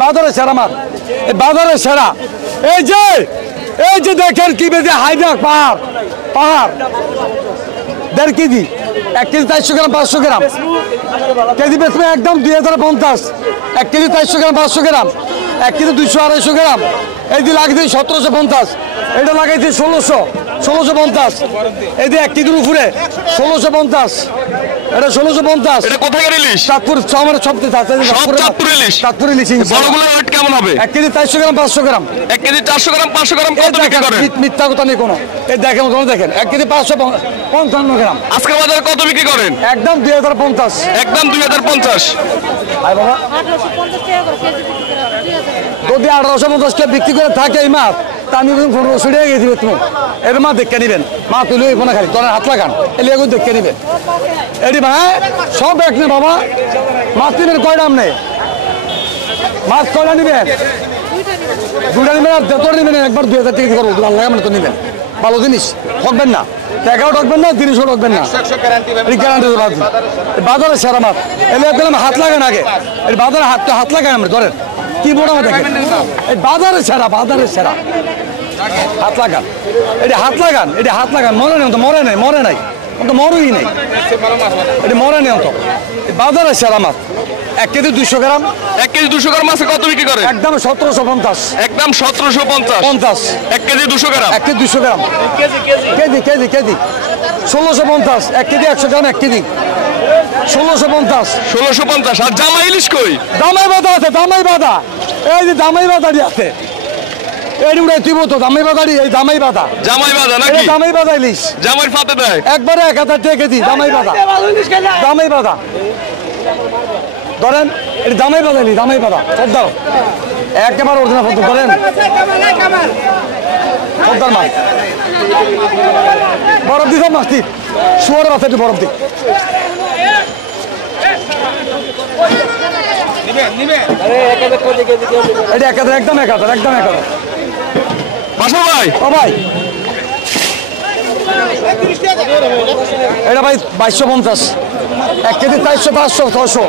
বাজারে সেরা মাছ, এই বাজারে সেরা। এই যে দেখেন কি বেজে হাইডা পাহাড় পাহাড় 1.5 কেজি, 1 কেজি 400 গ্রাম 500 গ্রাম কেজি বেচবে একদম 2050। 1 কেজি 400 গ্রাম 500 গ্রাম, 1 কেজি 200-250 গ্রাম। এই যে লাগাইছি 1750, এটা লাগাইছি 1650। এই যে 1 কেজির উপরে 1650, এটা 1650। এটা কোথাকার ইলিশ? চাঁদপুর আমার সবচেয়ে চাঁদপুর ইলিশ। চাঁদপুর ইলিশ। বড়গুলোর ওয়েট কেমন হবে? 1 কেজি 400 গ্রাম 500 গ্রাম। 1 কেজি 400 গ্রাম 500 গ্রাম কত বিক্রি করেন? মিথ্যা কথা নেই কোনো। এই দেখেন দেখেন 1 কেজি 555 গ্রাম। আজকে বাজারে কত বিক্রি করেন? একদম 2050। একদম 2050। আয় বাবা, 1850 টাকা করে কেজি বিক্রি করে 2000 যদি 1850 টাকা বিক্রি করে থাকে এই মাছ, তা আমি 1500 টাকা গেছি তুমি এর মাছ দেখে নিবেন। মা তুলে ওই ফোনে খালি তোর হাত লাগান, এলে এগুলো দেখে নিবেন। এটি ভাই সব এক নে বাবা, মাছ নিবেন কয়টা আপনি? মাছ কয়টা নিবেন? দুটা নিবেন আর যত নিবেন একবার 2000 টাকা করবো, আল্লাহ মানে তো নিবেন। ভালো জিনিস, ঠকবেন না, টাকাও ঠকবেন না, জিনিসও ঠকবেন না। গ্যারান্টি বাজারে সেরা মাছ। এলে পেলাম হাত লাগান আগে, এই বাজারে হাত লাগান আমরা ধরেন কি মোটা দেখেন। এই বাজারে সেরা, বাজারে সেরা। হাত লাগান, এটা হাত লাগান, এটা হাত লাগান। মরে নেই তো, মরে নাই তো, মরুই নেই, এটা মরে নেই তো। বাজারে সেরা মাছ। 1 কেজি 200 গ্রাম। 1 কেজি 200 গ্রাম মাছে কত বিক্রি করেন? একদম 1750। একদম 1750। 50। 1 কেজি 200 গ্রাম। 1 কেজি 200 গ্রাম। কেজি 1650। 1 কেজি 100 গ্রাম, 1 কেজি 1650। 1650। আর জামা ইলিশ কই? দামাই বাঁধা আছে, দামাই বাঁধা। এই যে দামাই বাঁধাটি আছে, এই উড়ে তুই তো দামাই বাঁধাটি, এই দামাই বাঁধা। জামাই বাঁধা নাকি? দামাই বাঁধা ইলিশ জামাই ফাতে দেয় একবারে 1000 টাকা কেজি। দামাই বাঁধা, দামাই বাঁধা ধরেন, এটা দামাই বাঁধা ইলিশ, দামাই বাঁধা। সর্দার একেবারে অরিজিনাল ফটো ধরেন, সর্দার মাছ। বরফ দিস মাছটি, শুয়ারের মাছ একটু বরফ দিক। এটা 1000, একদম 1000, একদম 1000। বাসা ভাই, ও ভাই এটা ভাই 2250। 1 কেজি 400, 500, 600,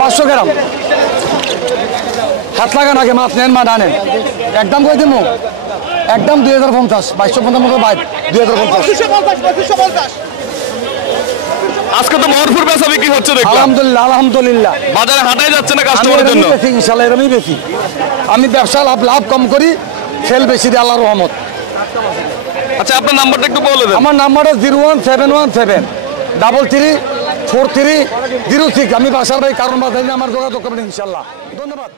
500 গ্রাম। হাত লাগান আগে, মাছ নেন, মা ডানেন। একদম কই দিব, একদম 2050। 2250 মতো ভাই 2050। আজকে তো ভরপুর বেচা বিক্রি হচ্ছে দেখলাম। আলহামদুলিল্লাহ, আলহামদুলিল্লাহ। বাজারে হাঁটাই যাচ্ছে না কাস্টমারের জন্য? ইনশাল্লাহ এরমই বেশি। আমি ব্যবসা লাভ কম করি, সেল বেশি দিই, আল্লাহর রহমত। আচ্ছা, আপনার নাম্বারটা একটু বলে দেন। আমার নাম্বারটা 01717334306। আমি বাসার ভাই, কারণ বাজারে আমার যোগাযোগ করবেন ইনশাল্লাহ। ধন্যবাদ।